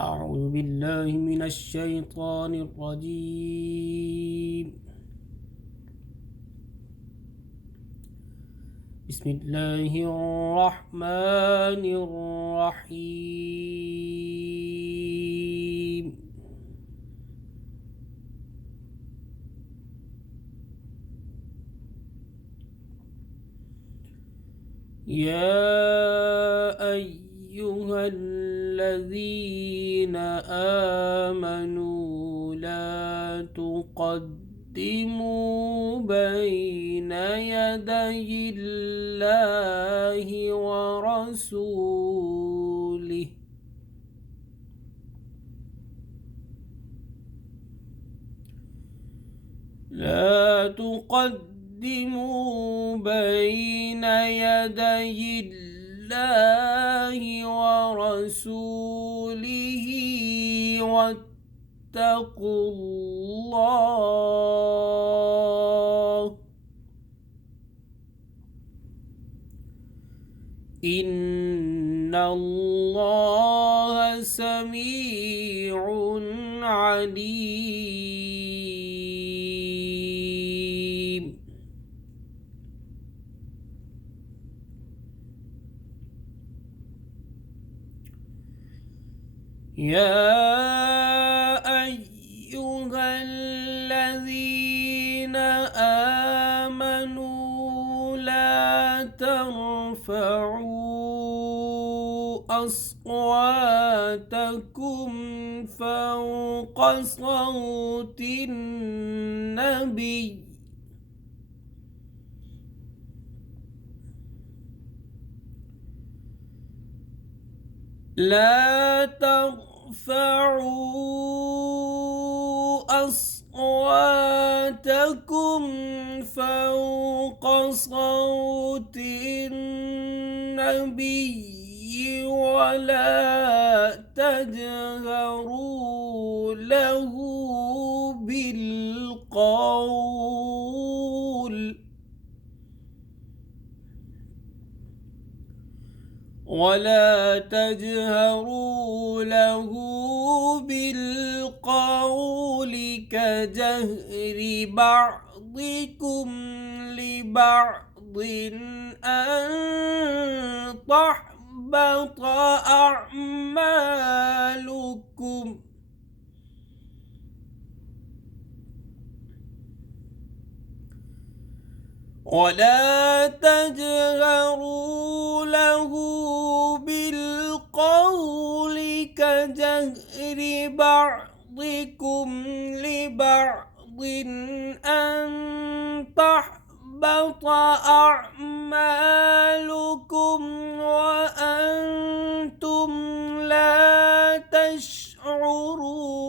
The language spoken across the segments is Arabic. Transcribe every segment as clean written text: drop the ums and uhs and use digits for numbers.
أعوذ بالله من الشيطان الرجيم. بسم الله الرحمن الرحيم. يا أيها الذين آمنوا لا تقدموا بين يدي الله ورسوله لا تقدموا بين يدي الله ورسوله واتقوا الله إن الله سميع عليم. يا أيها الذين آمنوا لا ترفعوا أصواتكم فوق صوت النبي لا ترفعوا أصواتكم فوق صوت النبي ولا تجهروا له بالقول ولا تجهروا له بالقول كجهر بعضكم لبعض أن تحبط أعمالكم ولا تجهروا له بالقول كجهر بعضكم لبعض أن تحبط أعمالكم وأنتم لا تشعرون.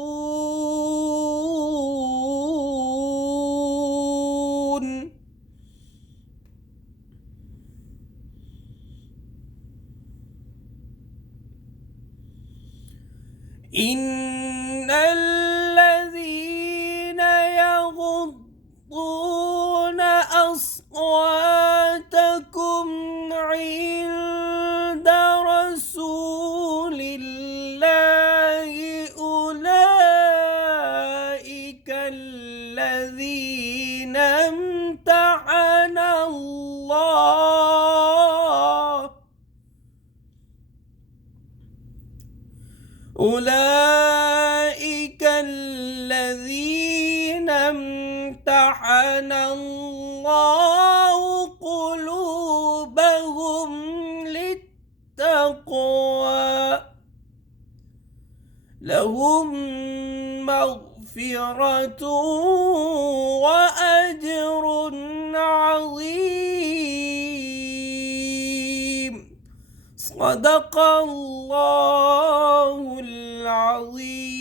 إن الذين يغضون أصواتكم عند رسول الله أولئك الذين امتحن الله أولئك الذين امتحن الله قلوبهم للتقوى لهم مغفرة وأجر عظيم. صدق الله العظيم.